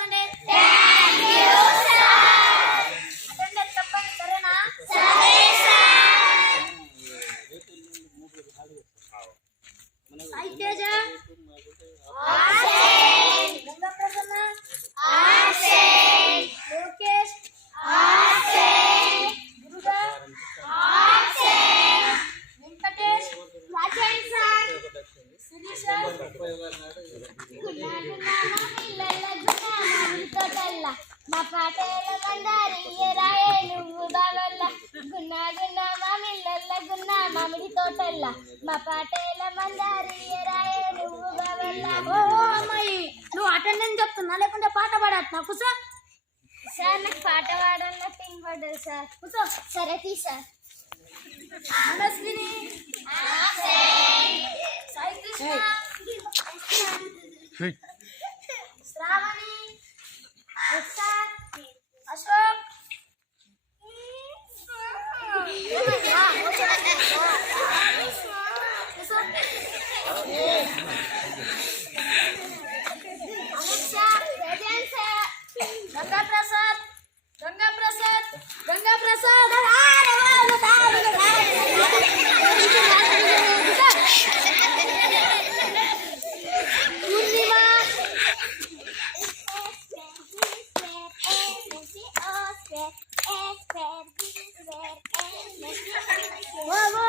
కూర్చోండి. అటెండెన్స్ చెప్పండి, సరేనా? ఐతేజ గంగాప్రసన్న లోకేష్ గురుగా వెంకటేష్ శిరీష మా పాటల మందారి రాయే నువ్వు బావల్ల గున్నా గున్నా మామిళ్ళ గున్నా మామిడి తోటల్ల మా పాటల మందారి రాయే నువ్వు బావల్ల. ఓ అమ్మాయి, నువ్వు అటెండెన్స్ చెప్తున్నా లేకుంటే పాట పాడుతున్నా? కూర్చో సార్. నాకు పాట పాడాలన్న థింగ్ పడ్డది సార్. కూర్చో. సరే తీ సార్. మనస్విని సాయి కృష్ణ శ్రావణి అశోక్ గంగాప్రసాద్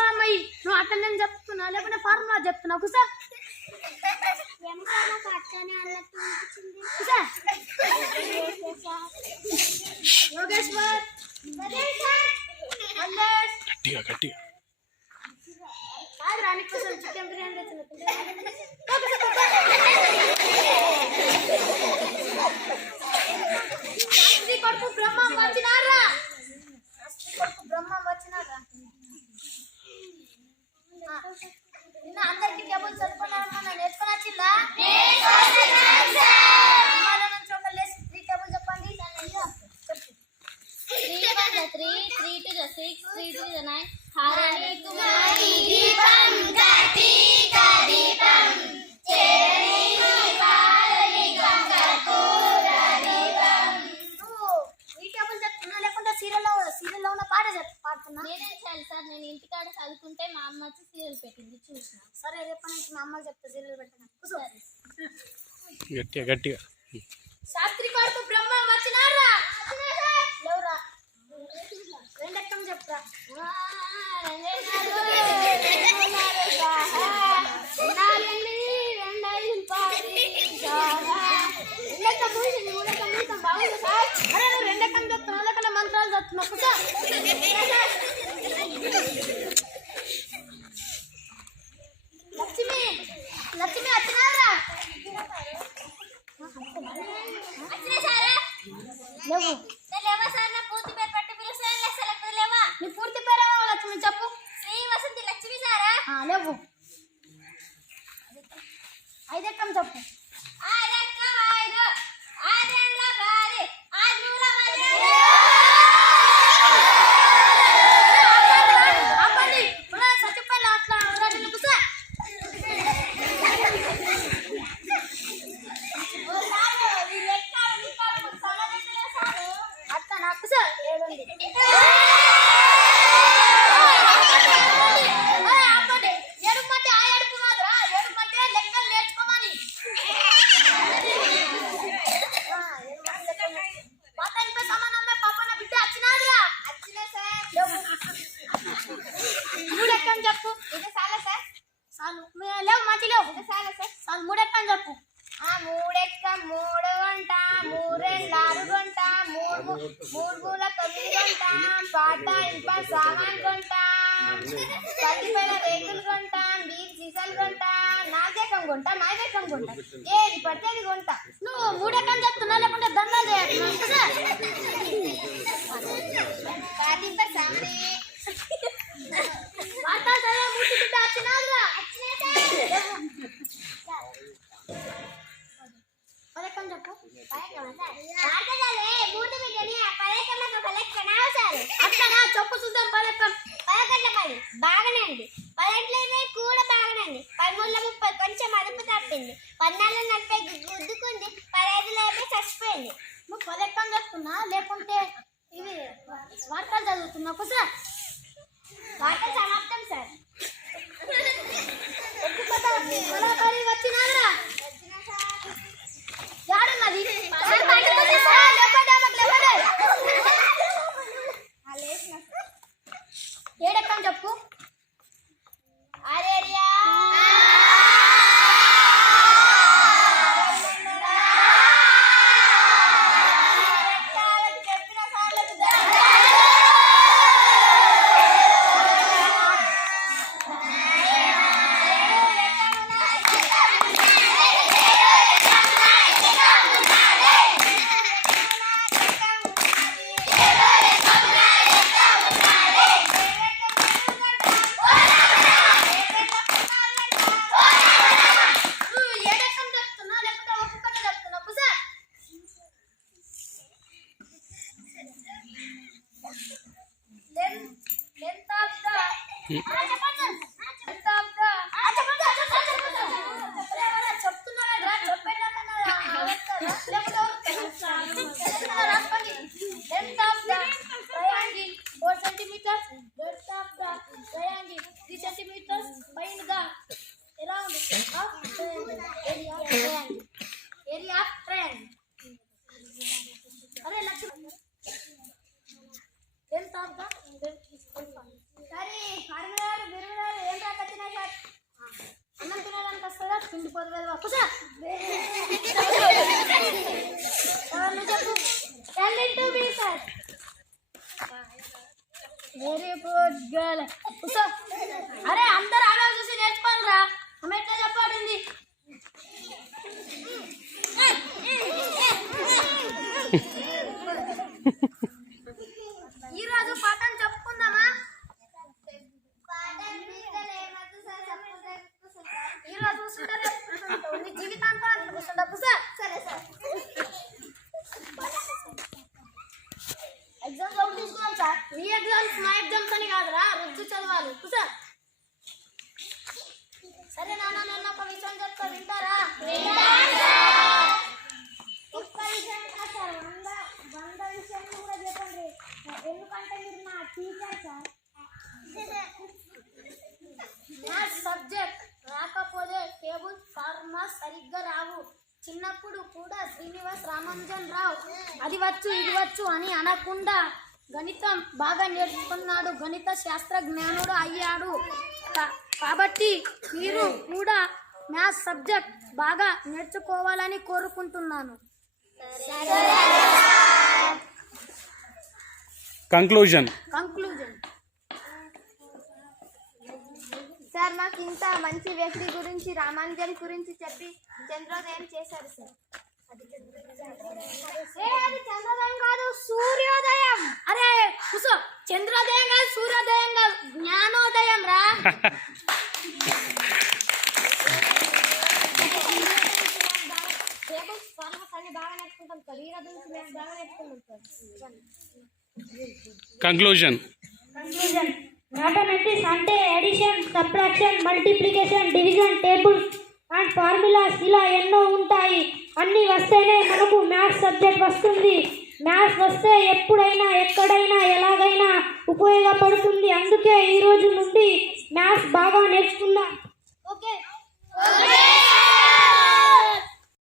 అమ్మాయి, నువ్వు అటెండెన్స్ చెప్తున్నా లేకుంటే ఫార్ములా చెప్తున్నావు? కుసా యోగేశ్వర్ గట్టిగా గట్టిగా రాణి కోసం చికెన్ బిర్యానీ కొడుకు బ్రహ్మం వచ్చినారా? బ్రహ్మం వచ్చినారా? నిన్న అందరికి టేబుల్ చదువుకున్నారమ్మా, నన్ను ఎత్తుకొని వచ్చిందా? నుంచి ఒక లెస్ 3 టేబుల్ చెప్పండి. 3 1 3 3 2 6 3 3 9 హారని కుమారి దీపం కార్తీక దీపం చేరని పాలని గంగకూర దీపం. నువ్వు ఈ టేబుల్ చెప్తున్నా లేకుంటే సీరియల్లో ఉన్న పాట పాడుతున్నా? నేనేం చేయాలి సార్? నేను ఇంటికాడ చదువుకుంటే మా అమ్మ వచ్చి సీరియల్ పెట్టింది, చూసిన. సరే, రేపటి నుంచి మా అమ్మకి చెప్తా సీరియల్ పెట్టాను. గట్టిగా గట్టిగా శాస్త్రి కొడుకు బ్రహ్మ వచ్చినారా? లేవురా. రెండెక్కం చెప్తా. రెండెక్కం చెప్తున్నా లేకుండా మంత్రాలు చెప్తున్నా? లక్ష్మి వచ్చినారా? లేవు. లేవా సార్? నా పూర్తి పేరు పెట్టి పిలుస్తాను. లెక్కలకు లేవా? నీ పూర్తి పేరు లక్ష్మి చెప్పు. శ్రీ వసంతి లక్ష్మి సారా? లేవు. 5 ఎక్కం చెప్పు. 5 ఎక్కం 5 6 ఎండ్ల 10 6 మూల 10. ఆపండి. సచిపల్లి అట్లా రాజు కూర్చో. అట్లా నాకు సార్ ఏడుంది. ఆపండి. ఏడుమంటే ఆ ఏడుపు మాత్రం ఏడుమంటే లెక్కలు నేర్చుకోమని. పాతానికి సమానమే పాపన్న బిడ్డ వచ్చినాదిరా? వచ్చినా సార్. 3 ఎక్కం చెప్పు. ఇది చాలా సార్. చాలు. లేవు మంచి లేవు. ఇది చాలా సార్. చాలు. 3 ఎక్కం చెప్పు. 3 ఎక్కం 3 గంట 3 6 గంట 3 మూల 9 గంట పాట ఇంప సామాన్ గంట 10 పైన రేకులు గంట బీర్ సీసాలు గంట నాకెక్కం గుంట నాకెక్కం గుంట ఏది పడితే అది గుంట. నువ్వు 3 ఎక్కం చెప్తున్నా లేకుంటే దండాలు చేయాలి? పాటింప సామానే వార్తా చదివే మూర్తి బిడ్డ వచ్చినాదిరా? పదకం చెప్పు. అట్లా చెప్పు చూద్దాం. పదకం బాగానే అండి. 10 కూడా బాగానే అండి. 13 30 కొంచెం అదుపు తప్ప చంపింది. 14 నడిపే గుద్దుకుంది, 15 లేపే చచ్చిపోయింది. నువ్వు పదెక్కం చెప్తున్నా లేకుంటే ఇవి వార్తలు చదువుతున్నావు సార్? వార్త సమాప్తం సార్. కళాకారి వచ్చినారా? యాడున్నది? ఏడెక్కం చెప్పు. Araria very good girl. అరే అందరు ఆమె చూసి నేర్చుకోవాలిరా. ఆమె ఎట్లా చెప్పాడింది? ఈరోజు పాఠం చెప్పుకుందామా? ఈరోజు కూర్చుంటారు, నీ జీవితాంతం కూర్చుంటావు సార్. సరే సార్. ఎగ్జామ్స్ ఒకటి తీసుకున్నాం సార్. మీ ఎగ్జామ్స్ మా ఎగ్జామ్స్ అని కాదురా, రుచి చదవాలి సార్. సరే నాన్న, నేను ఒక విషయం చెప్తా, వింటారా? ఒక్క విషయం కాదు సార్, 100 విషయాలు కూడా చెప్పండి. ఎందుకంటే మీరు నా టీచర్ సార్. మ్యాథ్స్ సబ్జెక్ట్ రాకపోతే టేబుల్ ఫార్ములాస్ సరిగ్గా రావు. చిన్నప్పుడు కూడా శ్రీనివాస్ రామానుజన్ రావు అది వచ్చు ఇది వచ్చు అని అనకుండా గణితం బాగా నేర్చుకున్నాడు, గణిత శాస్త్ర జ్ఞానుడు అయ్యాడు. కాబట్టి మీరు కూడా మ్యాథ్స్ సబ్జెక్ట్ బాగా నేర్చుకోవాలని కోరుకుంటున్నాను. కంక్లూజన్ సార్, మాకు ఇంత మంచి వ్యక్తి గురించి రామానుజన్ గురించి చెప్పి చంద్రోదయం చేశారు సార్. అది చంద్రోదయం కాదు, సూర్యోదయం. అరే కూసో, చంద్రోదయం కాదు, సూర్యోదయం కాదు, జ్ఞానోదయం రా. కంక్లూజన్. మ్యాథమెటిక్స్ అంటే addition, subtraction, multiplication, division, tables and formulas ఇలా ఎన్నో ఉంటాయి. అన్నీ వస్తేనే మనకు మ్యాథ్స్ సబ్జెక్ట్ వస్తుంది. మ్యాథ్స్ వస్తే ఎప్పుడైనా ఎక్కడైనా ఎలాగైనా ఉపయోగపడుతుంది. అందుకే ఈ రోజు నుండి మ్యాథ్స్ బాగా నేర్చుకుందాం.